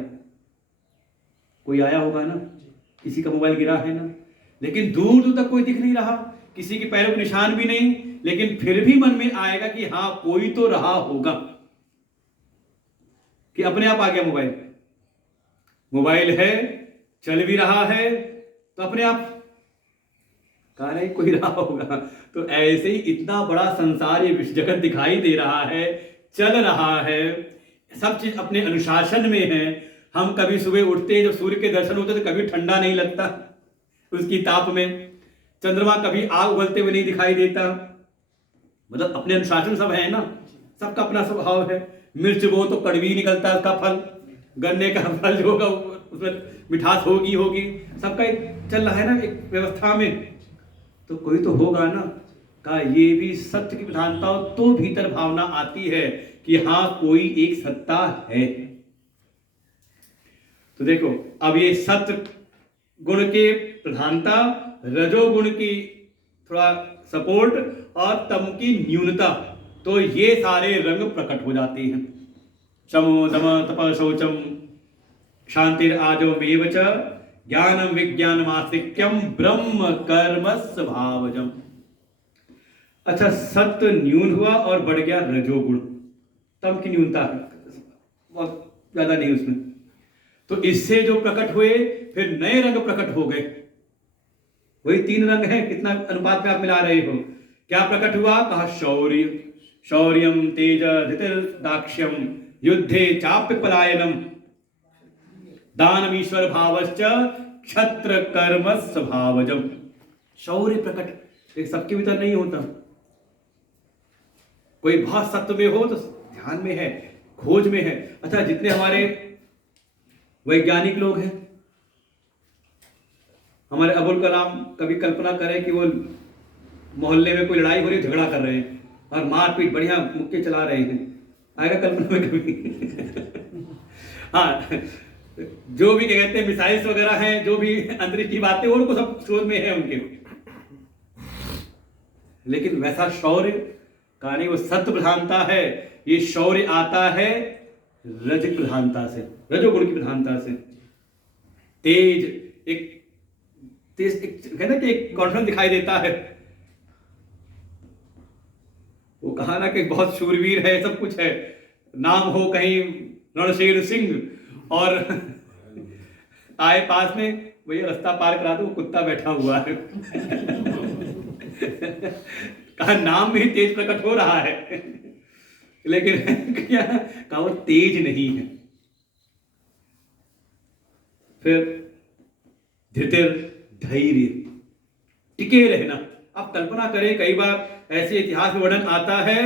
कोई आया होगा ना, किसी का मोबाइल गिरा है ना, लेकिन दूर दूर तक कोई दिख नहीं रहा, किसी के पैरों के निशान भी नहीं, लेकिन फिर भी मन में आएगा कि हाँ कोई तो रहा होगा, कि अपने आप आ गया मोबाइल। मोबाइल है, चल भी रहा है, तो अपने आप कहा नहीं कोई रहा होगा। तो ऐसे ही इतना बड़ा संसार, ये विश्व जगत दिखाई दे रहा है, चल रहा है, सब चीज अपने अनुशासन में है। हम कभी सुबह उठते हैं, जब सूर्य के दर्शन होते हैं, तो कभी ठंडा नहीं लगता उसकी ताप में, चंद्रमा कभी आग उगलते हुए नहीं दिखाई देता, मतलब अपने अनुशासन सब है ना, सबका अपना स्वभाव है। मिर्च वो तो कड़वी निकलता है उसका फल, गन्ने का फल जो होगा उसमें मिठास होगी, सबका एक चल रहा है ना एक व्यवस्था में, तो कोई तो होगा ना। कहा ये भी सत्य की प्रधानता हो तो भीतर भावना आती है कि हाँ कोई एक सत्ता है। तो देखो अब ये सत्य गुण के प्रधानता, रजोगुण की थोड़ा सपोर्ट और तम की न्यूनता, तो ये सारे रंग प्रकट हो जाते हैं। शमो दम तप शौचम शांतिर आजमेव च ज्ञानम विज्ञानम आस्तिक्यम ब्रह्म कर्म स्वभावजम। अच्छा, सत्य न्यून हुआ और बढ़ गया रजोगुण, तम की न्यूनता बहुत ज्यादा नहीं उसमें, तो इससे जो प्रकट हुए फिर नए रंग प्रकट हो गए। वही 3 रंग हैं, कितना अनुपात में आप मिला रहे हो। क्या प्रकट हुआ? कहा शौर्य, शौर्यम तेज धृतिर दाक्ष्यम युद्धे चाप्य पलायनम दानम ईश्वर भावश्च क्षत्र कर्म स्वभावजम। शौर्य प्रकट एक सबके भीतर नहीं होता, कोई बहुत सत्व में हो तो ध्यान में है, खोज में है। अच्छा, जितने हमारे वैज्ञानिक लोग हैं, हमारे अबुल कलाम, कभी कल्पना करें कि वो मोहल्ले में कोई लड़ाई हो रही, झगड़ा कर रहे हैं और मारपीट बढ़िया मुक्के चला रहे हैं, आएगा कल्पना में कभी? हाँ, जो भी कहते हैं मिसाइल्स वगैरह हैं, जो भी अंतरिक्ष की बातें, उनको सब शोध में है उनके, लेकिन वैसा शौर्य का नहीं, वो सत्य प्रधानता है। ये शौर्य आता है रज प्रधानता से, रजोगुण की प्रधानता से। तेज कहते ना कि एक कॉन्फिडेंस दिखाई देता है। वो कहा ना कि बहुत शूरवीर है, सब कुछ है, नाम हो कहीं रणशेर सिंह और आए पास में भैया रास्ता पार करा दो, वो कुत्ता बैठा हुआ है। कहा नाम भी तेज प्रकट हो रहा है, लेकिन क्या कहा वो तेज नहीं है। फिर धृतिर धैर्य, टिके रहना। आप कल्पना करें, कई बार ऐसे इतिहास में वर्णन आता है,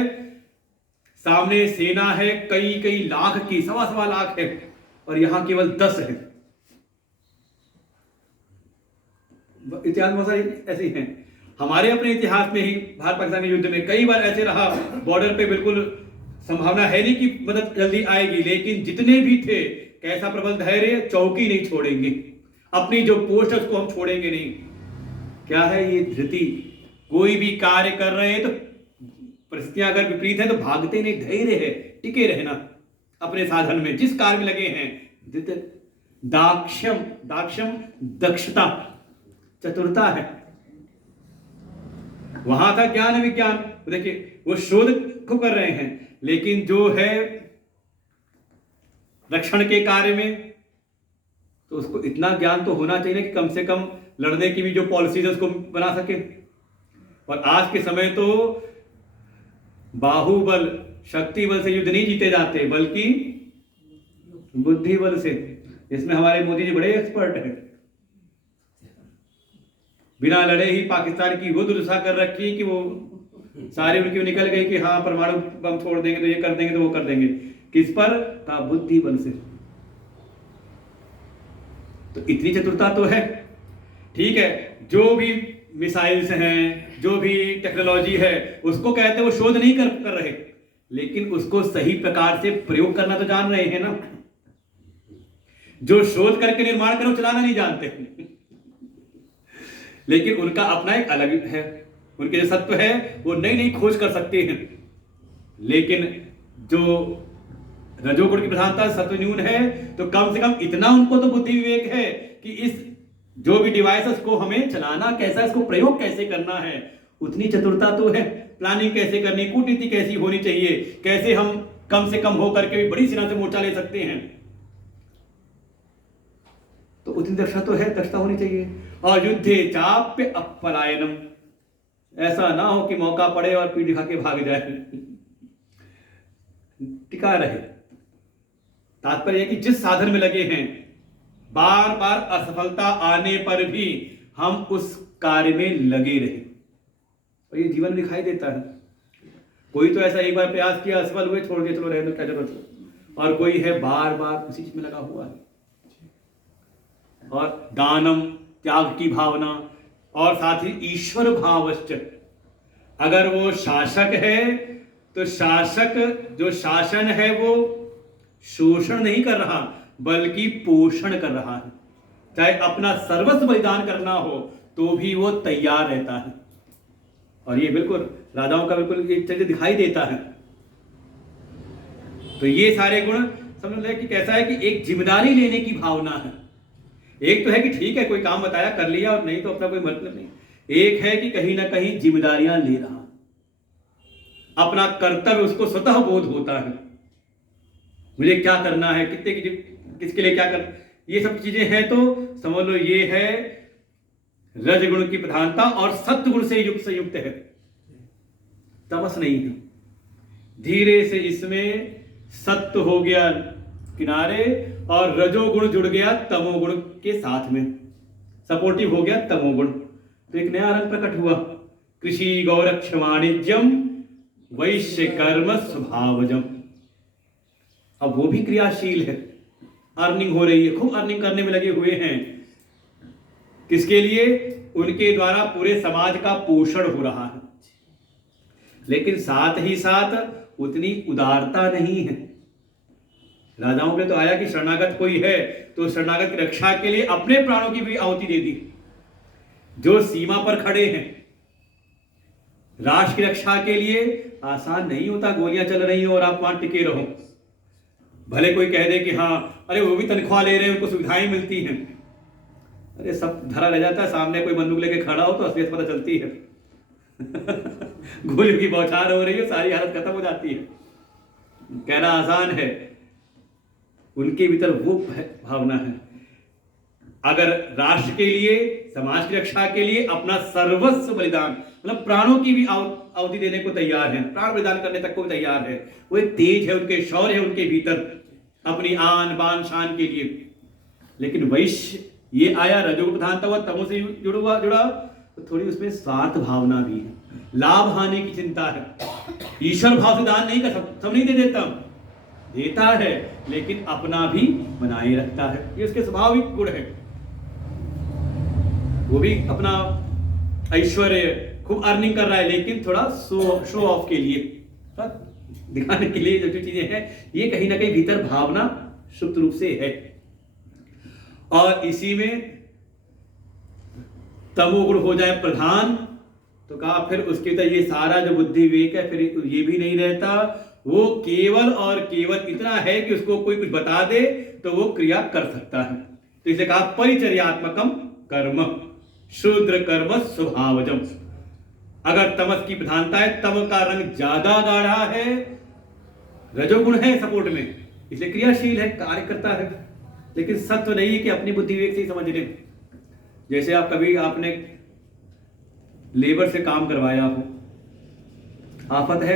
सामने सेना है कई कई लाख की, सवा लाख है, और यहां केवल 10 है। इतिहास बहुत सारी ऐसी हैं। हमारे अपने इतिहास में ही भारत पाकिस्तान के युद्ध में कई बार ऐसे रहा, बॉर्डर पे बिल्कुल संभावना है नहीं कि मदद जल्दी आएगी, लेकिन जितने भी थे, कैसा प्रबल धैर्य, चौकी नहीं छोड़ेंगे, अपनी जो पोस्ट है उसको हम छोड़ेंगे नहीं। क्या है ये धृति? कोई भी कार्य कर रहे हैं तो परिस्थितियां अगर विपरीत है तो भागते नहीं, धैर्य है, टिके रहना अपने साधन में, जिस कार्य में लगे हैं। दाक्ष्यम, दाक्ष्यम दक्षता, चतुरता है। वहां था ज्ञान विज्ञान, देखिए वो शोध को कर रहे हैं, लेकिन जो है रक्षण के कार्य में, तो उसको इतना ज्ञान तो होना चाहिए कि कम से कम लड़ने की भी जो पॉलिसीज है उसको बना सके। और आज के समय तो बाहुबल, शक्ति बल से युद्ध नहीं जीते जाते, बल्कि बुद्धि बल से। इसमें हमारे मोदी जी बड़े एक्सपर्ट हैं। बिना लड़े ही पाकिस्तान की वो दुर्दशा कर रखी कि वो सारे उनकी निकल गई कि हाँ परमाणु बम छोड़ देंगे तो ये कर देंगे तो वो कर देंगे। किस पर? का बुद्धि बल से। तो इतनी चतुरता तो है। ठीक है, जो भी मिसाइल्स हैं, जो भी टेक्नोलॉजी है, उसको कहते हैं वो शोध नहीं कर रहे, लेकिन उसको सही प्रकार से प्रयोग करना तो जान रहे हैं ना। जो शोध करके निर्माण करो चलाना नहीं जानते, लेकिन उनका अपना एक अलग है, उनके जो सत्व है वो नई नई खोज कर सकते हैं। लेकिन जो रजोगुण की प्रधानता सत्व न्यून है, तो कम से कम इतना उनको तो बुद्धि विवेक है कि इस जो भी डिवाइस है उसको हमें चलाना कैसा, इसको प्रयोग कैसे करना है, उतनी चतुरता तो है। प्लानिंग कैसे करनी, कूटनीति कैसी होनी चाहिए, कैसे हम कम से कम होकर के भी बड़ी सेना से मोर्चा ले सकते हैं, तो उतनी दक्षता तो है, दक्षता होनी चाहिए। और युद्धे चाप्य अपलायनम, ऐसा ना हो कि मौका पड़े और पीठ दिखा के भाग जाए, टिका रहे। तात्पर्य है कि जिस साधन में लगे हैं, बार बार असफलता आने पर भी हम उस कार्य में लगे रहे, और ये जीवन दिखाई देता है। कोई तो ऐसा एक बार प्रयास किया, असफल हुए, छोड़ के चलो रहे दो, क्या जरूरत हो। और कोई है बार बार उसी चीज में लगा हुआ है। और दानम, त्याग की भावना, और साथ ही ईश्वर भावश्च। अगर वो शासक है तो शासक जो शासन है वो शोषण नहीं कर रहा, बल्कि पोषण कर रहा है। चाहे अपना सर्वस्व बलिदान करना हो तो भी वो तैयार रहता है। और ये बिल्कुल राजाओं का बिल्कुल ये चीज दिखाई देता है। तो ये सारे गुण समझ लें कि कैसा है कि एक जिम्मेदारी लेने की भावना है। एक तो है कि ठीक है कोई काम बताया कर लिया, और नहीं तो अपना कोई मतलब नहीं। एक है कि कहीं ना कहीं जिम्मेदारियां ले रहा, अपना कर्तव्य उसको स्वतः बोध होता है, मुझे क्या करना है, कितने की किसके लिए क्या कर, ये सब चीजें हैं। तो समझ लो ये है रजगुण की प्रधानता, और सत्वगुण से युक्त है, तमस नहीं है। धीरे से इसमें सत्व हो गया किनारे, और रजोगुण जुड़ गया तमोगुण के साथ में, सपोर्टिव हो गया तमोगुण। तो एक नया रंग प्रकट हुआ। कृषि गौरक्ष वाणिज्यम वैश्य कर्म स्वभावजम। अब वो भी क्रियाशील है, अर्निंग हो रही है, खूब अर्निंग करने में लगे हुए हैं। किसके लिए? उनके द्वारा पूरे समाज का पोषण हो रहा है। लेकिन साथ ही साथ उतनी उदारता नहीं है। राजाओं के तो आया कि शरणागत कोई है तो शरणागत की रक्षा के लिए अपने प्राणों की भी आहुति दे दी। जो सीमा पर खड़े हैं, राष्ट्र की रक्षा के लिए आसान नहीं होता, गोलियां चल रही हो और आप वहां टिके रहो। भले कोई कह दे कि हाँ अरे वो भी तनख्वाह ले रहे हैं, उनको सुविधाएं मिलती हैं, अरे सब धरा रह जाता है। सामने कोई बंदूक लेके खड़ा हो तो असलियत पता चलती है। गोली की बौछार हो रही है, सारी हालत खत्म हो जाती है। कहना आसान है, उनके भीतर वो भावना है। अगर राष्ट्र के लिए, समाज की रक्षा के लिए अपना सर्वस्व बलिदान, मतलब प्राणों की भी आहुति देने को तैयार है, प्राण बलिदान करने तक को तैयार है। वो एक तेज है, उनके शौर्य है उनके भीतर, अपनी आन बान शान के लिए। लेकिन वैश्य ये आया, रजोगुण प्रधान था, तमो से जुड़ा तो थोड़ी उसमें स्वार्थ भावना भी है, लाभ हानि की चिंता है। ईश्वर भाव से दान नहीं कर, सब नहीं दे देता है, लेकिन अपना भी बनाए रखता है। ये उसके स्वाभाविक गुण है। वो भी अपना ऐश्वर्य खूब अर्निंग कर रहा है, लेकिन थोड़ा शो ऑफ के लिए, दिखाने के लिए जो चीजें हैं, ये कहीं ना कहीं भीतर भावना सुप्त रूप से है। और इसी में तमोगुण हो जाए प्रधान तो कहा फिर उसके तो ये सारा जो बुद्धि विवेक है फिर ये भी नहीं रहता। वो केवल और केवल इतना है कि उसको कोई कुछ बता दे तो वो क्रिया कर सकता है। तो इसे कहा परिचर्यात्मकम कर्म शूद्र कर्म स्वभावजम। अगर तमस की प्रधानता है, तम का रंग ज्यादा गाढ़ा है, रजोगुण है सपोर्ट में, इसलिए क्रियाशील है, कार्य करता है, लेकिन सत्य नहीं है कि अपनी बुद्धि विवेक से ही समझ ले। जैसे आप कभी आपने लेबर से काम करवाया हो, आफत है,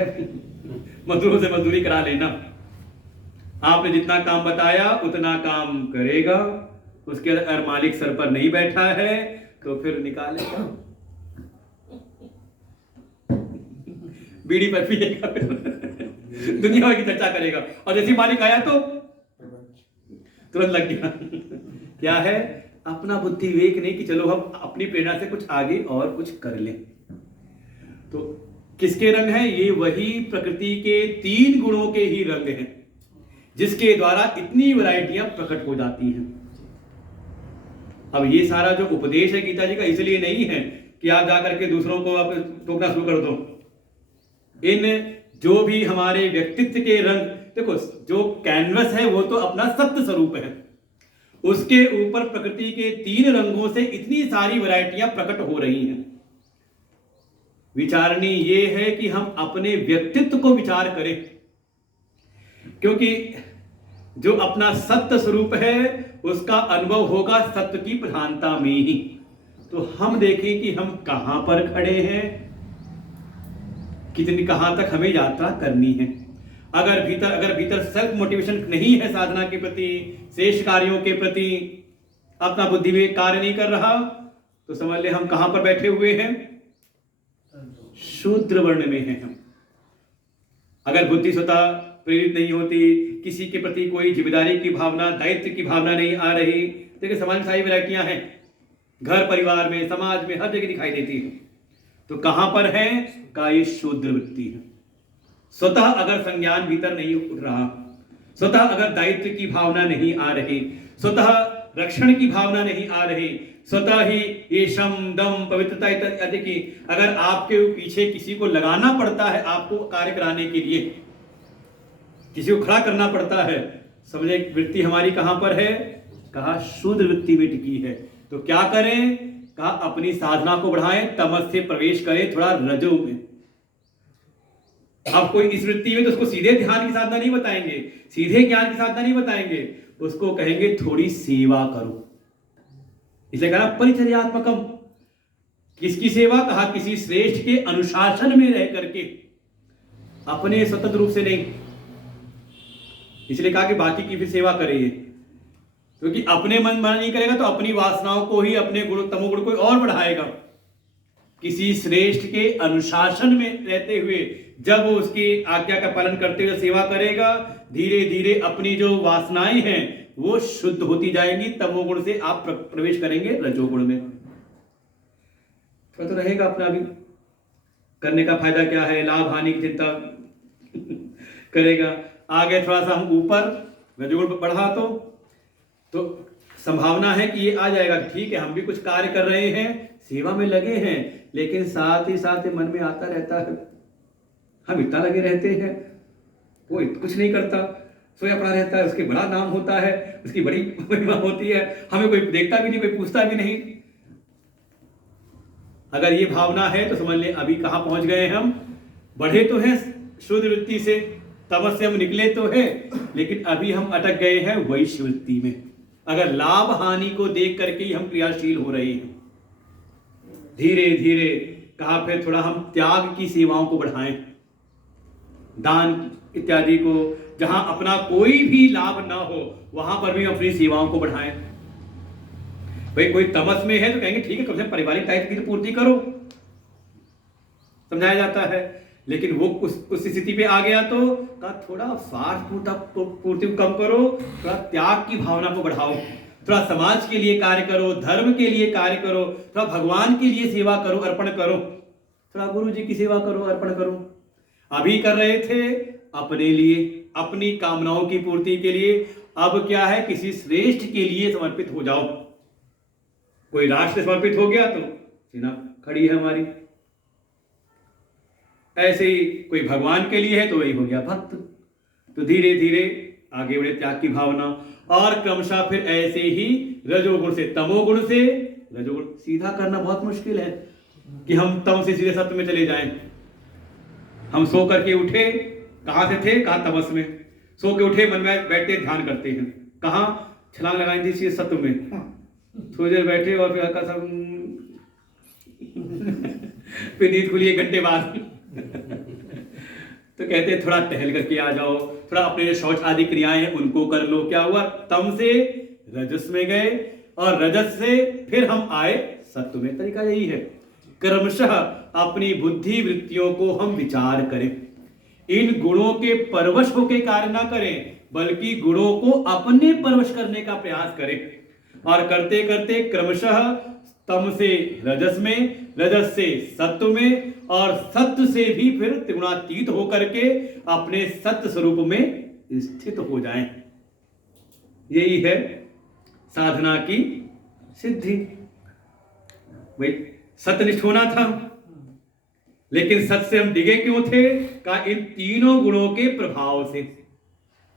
मजदूरों से मजदूरी करा लेना। आपने जितना काम बताया उतना काम करेगा, उसके अगर मालिक सर पर नहीं बैठा है तो फिर निकालेगा, बीड़ी पर पिएगा, दुनिया भर की चर्चा करेगा, और जैसे मालिक आया तो तुरंत लग गया। क्या है? अपना बुद्धि विवेक नहीं कि चलो हम अपनी प्रेरणा से कुछ आगे और कुछ कर लें। तो किसके रंग हैं? ये वही प्रकृति के 3 गुणों के ही रंग हैं, जिसके द्वारा इतनी वैरायटियां प्रकट हो जाती हैं। अब ये सारा जो उपदेश है गीता जी का इसलिए नहीं है कि आप जाकर के दूसरों को आप टोकना शुरू कर दो। इन जो भी हमारे व्यक्तित्व के रंग, देखो जो कैनवस है वो तो अपना सत्य स्वरूप है, उसके ऊपर प्रकृति के 3 रंगों से इतनी सारी वैरायटियां प्रकट हो रही हैं। विचारणी ये है कि हम अपने व्यक्तित्व को विचार करें, क्योंकि जो अपना सत्य स्वरूप है उसका अनुभव होगा सत्य की प्रधानता में ही। तो हम देखें कि हम कहां पर खड़े हैं, कितनी कहां तक हमें यात्रा करनी है। अगर भीतर सेल्फ मोटिवेशन नहीं है साधना के प्रति, श्रेष्ठ कार्यों के प्रति, अपना बुद्धि विवेक कार्य नहीं कर रहा, तो समझ ले हम कहां पर बैठे हुए हैं, शूद्र वर्ण में हैं हम। अगर बुद्धि स्वतः प्रेरित नहीं होती, किसी के प्रति कोई जिम्मेदारी की भावना, दायित्व की भावना नहीं आ रही, देखिए समाज में सारी वैरायटियां हैं, घर परिवार में, समाज में, हर जगह दिखाई देती है। तो कहां पर है? का ये शूद्र वृत्ति है। स्वतः अगर संज्ञान भीतर नहीं उठ रहा, स्वतः अगर दायित्व की भावना नहीं आ रही, स्वतः रक्षण की भावना नहीं आ रही, स्वतः ही ये शम दम पवित्रता इत्यादि की, अगर आपके पीछे किसी को लगाना पड़ता है, आपको कार्य कराने के लिए किसी को खड़ा करना पड़ता है, समझे वृत्ति हमारी कहां पर है? कहा शूद्र वृत्ति में टिकी है। तो क्या करें? कहा अपनी साधना को बढ़ाएं, तमस से प्रवेश करें थोड़ा रजो में। अब कोई इस वृत्ति में तो उसको सीधे ध्यान की साधना नहीं बताएंगे, सीधे ज्ञान की साधना नहीं बताएंगे, उसको कहेंगे थोड़ी सेवा करो। इसलिए कहा परिचर्यात्मकम। किसकी सेवा? कहा किसी श्रेष्ठ के अनुशासन में रह करके, अपने स्वतंत्र रूप से नहीं। इसलिए कहा कि बाकी की भी सेवा करिए, क्योंकि अपने मन नहीं करेगा तो अपनी वासनाओं को ही, अपने गुण तमोगुण को और बढ़ाएगा। किसी श्रेष्ठ के अनुशासन में रहते हुए जब वो उसकी आज्ञा का पालन करते हुए सेवा करेगा, धीरे धीरे अपनी जो वासनाएं हैं वो शुद्ध होती जाएंगी। तमोगुण से आप प्रवेश करेंगे रजोगुण में। तो रहेगा अपना भी करने का फायदा क्या है, लाभ हानि की चिंता करेगा। आगे थोड़ा सा हम ऊपर रजोगुण बढ़ा तो संभावना है कि ये आ जाएगा, ठीक है हम भी कुछ कार्य कर रहे हैं, सेवा में लगे हैं, लेकिन साथ ही साथ मन में आता रहता है, हम इतना लगे रहते हैं, वो कुछ नहीं करता, सोया पड़ा रहता है, उसके बड़ा नाम होता है, उसकी बड़ी महिमा होती है, हमें कोई देखता भी नहीं, कोई पूछता भी नहीं। अगर ये भावना है तो समझ लें अभी कहाँ पहुंच गए हम। बढ़े तो हैं शुद्ध वृत्ति से, तमस से हम निकले तो हैं, लेकिन अभी हम अटक गए हैं वैश्य वृत्ति में। अगर लाभ हानि को देख करके ही हम क्रियाशील हो रहे हैं। धीरे धीरे कहा फिर थोड़ा हम त्याग की सेवाओं को बढ़ाएं, दान इत्यादि को, जहां अपना कोई भी लाभ ना हो वहां पर भी अपनी सेवाओं को बढ़ाएं। भाई कोई तमस में है तो कहेंगे ठीक है, कम से कम पारिवारिक दायित्व की तो पूर्ति करो, समझाया जाता है। लेकिन वो उस स्थिति पे आ गया तो कहा थोड़ा स्वार्थ पूर्ति को कम करो, थोड़ा त्याग की भावना को बढ़ाओ, थोड़ा समाज के लिए कार्य करो, धर्म के लिए कार्य करो, थोड़ा भगवान के लिए सेवा करो, अर्पण करो, थोड़ा गुरु जी की सेवा करो, अर्पण करो। अभी कर रहे थे अपने लिए, अपनी कामनाओं की पूर्ति के लिए, अब क्या है किसी श्रेष्ठ के लिए समर्पित हो जाओ। कोई राष्ट्र समर्पित हो गया तो सेना खड़ी है हमारी, ऐसे ही कोई भगवान के लिए है तो वही हो गया भक्त। तो धीरे धीरे आगे बढ़े त्याग की भावना, और क्रमशः फिर ऐसे ही रजोगुण से तमोगुण से रजोगुण, सीधा करना बहुत मुश्किल है कि हम तम से सीधे सत्य में चले जाएं। हम सो करके उठे, कहां से थे, कहा तमस में, सो के उठे मन में बैठे ध्यान करते हैं, कहां छलांग लगाई थी सीधे सत्य में, थोड़ी देर बैठे और फिर हल्का सा फिर नींद खुली 1 घंटे बाद। तो कहते थोड़ा टहल करके आ जाओ, थोड़ा अपने जो शौच आदि क्रियाएं हैं उनको कर लो। क्या हुआ, तम से रजस में गए और रजस से फिर हम आए सत्व में। तरीका यही है, क्रमशः अपनी बुद्धि वृत्तियों को हम विचार करें, इन गुणों के परवश होके कार्य ना करें, बल्कि गुणों को अपने परवश करने का प्रयास करें। और करते करते क्रमशः तम से रजस में, रजस से सत्व में, और सत्व से भी फिर त्रिगुणातीत होकर के अपने सत्य स्वरूप में स्थित हो जाएं। यही है साधना की सिद्धि। भाई सत्यनिष्ठ होना था, लेकिन सत्य से हम डिगे क्यों थे, का इन तीनों गुणों के प्रभाव से।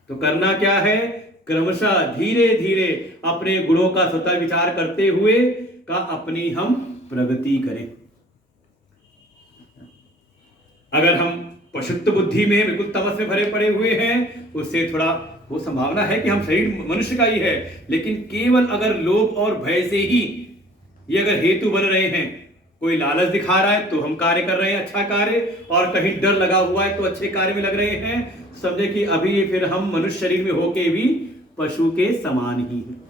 तो करना क्या है, क्रमशः धीरे धीरे अपने गुणों का स्वतः विचार करते हुए का अपनी हम प्रगति करें। अगर हम पशुत्व बुद्धि में बिल्कुल तमस में भरे पड़े हुए हैं, उससे थोड़ा वो संभावना है कि हम शरीर मनुष्य का ही है, लेकिन केवल अगर लोभ और भय से ही ये अगर हेतु बन रहे हैं, कोई लालच दिखा रहा है तो हम कार्य कर रहे हैं अच्छा कार्य, और कहीं डर लगा हुआ है तो अच्छे कार्य में लग रहे हैं, समझे कि अभी फिर हम मनुष्य शरीर में होके भी पशु के समान ही हैं,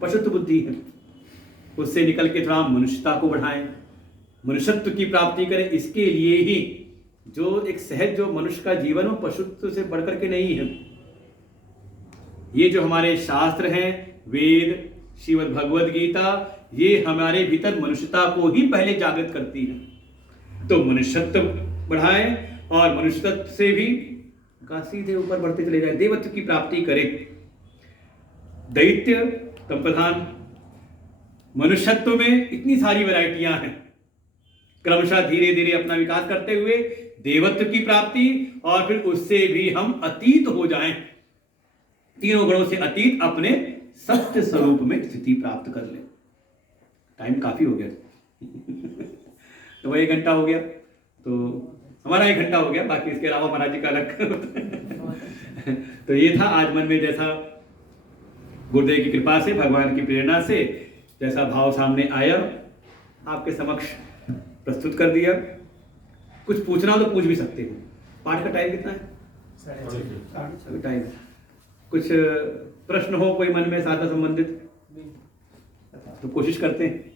पशुत्व बुद्धि है। उससे निकल के थोड़ा मनुष्यता को बढ़ाएं, मनुष्यत्व की प्राप्ति करें। इसके लिए ही जो एक सहज जो मनुष्य का जीवन हो पशुत्व से बढ़कर के नहीं है। ये जो हमारे शास्त्र हैं, वेद, श्रीमद् भगवद गीता, ये हमारे भीतर मनुष्यता को ही पहले जागृत करती है। तो मनुष्यत्व बढ़ाएं और मनुष्यत्व से भी सीधे ऊपर बढ़ते चले जाए, देवत्व की प्राप्ति करें। दैत्य तम प्रधान, मनुष्यत्व में इतनी सारी वैरायटियां हैं, क्रमशः धीरे धीरे अपना विकास करते हुए देवत्व की प्राप्ति, और फिर उससे भी हम अतीत हो जाएं, तीनों गुणों से अतीत अपने सत्य स्वरूप में स्थिति प्राप्त कर ले। टाइम काफी हो गया तो वह 1 घंटा हो गया, तो हमारा 1 घंटा हो गया, बाकी इसके अलावा महाराज जी का अलग तो ये था आज मन में, जैसा गुरुदेव की कृपा से, भगवान की प्रेरणा से जैसा भाव सामने आया आपके समक्ष प्रस्तुत कर दिया। कुछ पूछना हो तो पूछ भी सकते हो। पाठ का टाइम कितना है? 6:30 टाइम। कुछ प्रश्न हो कोई मन में साधना संबंधित तो कोशिश करते हैं।